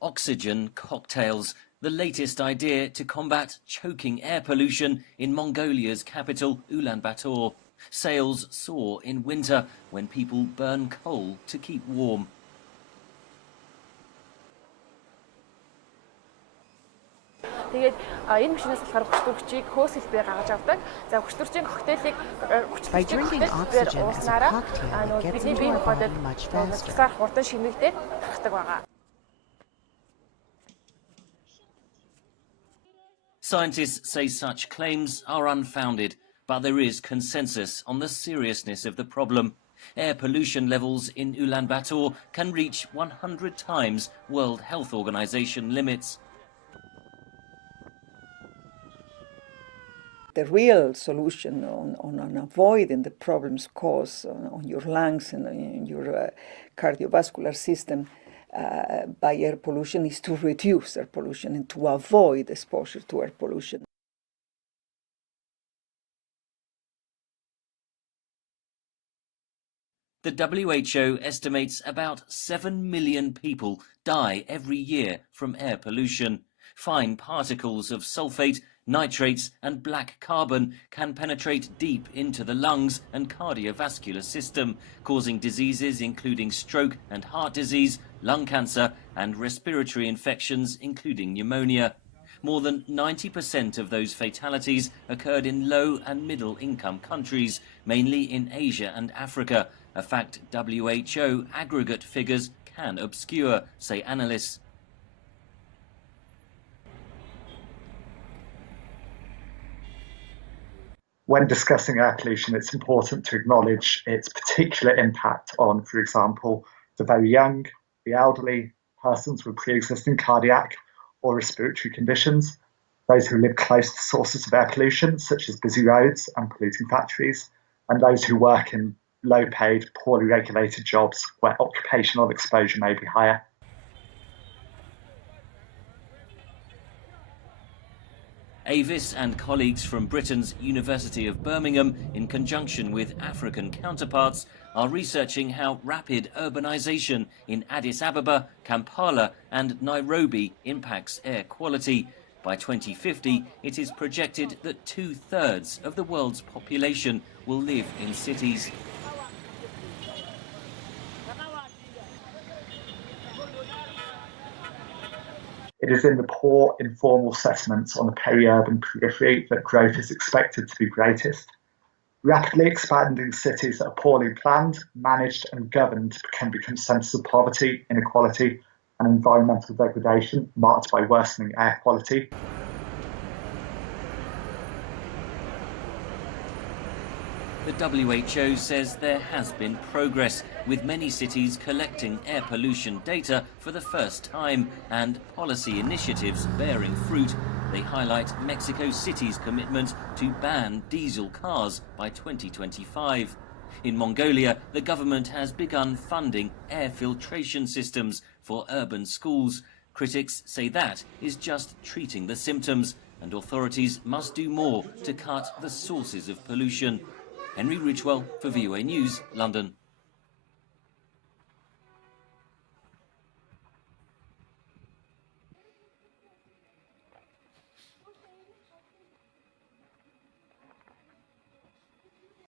Oxygen cocktails, the latest idea to combat choking air pollution in Mongolia's capital, Ulaanbaatar. Sales soar in winter when people burn coal to keep warm. Тэгээд энэ машинаас болохоор хүчтөрөгчийг хөөс хэлбэрээр гаргаж авдаг. За хүчтөрөгчийн коктейлийг хүчтөрөгчөөр ууснараа бидний бие махбодод цусаар хурдан шимэгдээд тархдаг байгаа. Scientists say such claims are unfounded, but there is consensus on the seriousness of the problem. Air pollution levels in Ulaanbaatar can reach 100 times World Health Organization limits. The real solution on avoiding the problems caused on your lungs and in your cardiovascular system by air pollution is to reduce air pollution and to avoid exposure to air pollution. The WHO estimates about 7 million people die every year from air pollution. Fine particles of sulfate, nitrates and black carbon can penetrate deep into the lungs and cardiovascular system, causing diseases including stroke and heart disease, lung cancer and respiratory infections including pneumonia. More than 90% of those fatalities occurred in low and middle income countries, mainly in Asia and Africa, a fact WHO aggregate figures can obscure, say analysts. When discussing air pollution, it's important to acknowledge its particular impact on, for example, the very young, the elderly, persons with pre-existing cardiac or respiratory conditions, those who live close to sources of air pollution, such as busy roads and polluting factories, and those who work in low-paid, poorly regulated jobs where occupational exposure may be higher. Avis and colleagues from Britain's University of Birmingham, in conjunction with African counterparts, are researching how rapid urbanisation in Addis Ababa, Kampala and Nairobi impacts air quality. By 2050, it is projected that 2/3 of the world's population will live in cities. It is in the poor, informal settlements on the peri-urban periphery that growth is expected to be greatest. Rapidly expanding cities that are poorly planned, managed and governed can become centres of poverty, inequality and environmental degradation marked by worsening air quality. The WHO says there has been progress, with many cities collecting air pollution data for the first time and policy initiatives bearing fruit. They highlight Mexico City's commitment to ban diesel cars by 2025. In Mongolia, the government has begun funding air filtration systems for urban schools. Critics say that is just treating the symptoms, and authorities must do more to cut the sources of pollution. Henry Ridgewell for VOA News, London.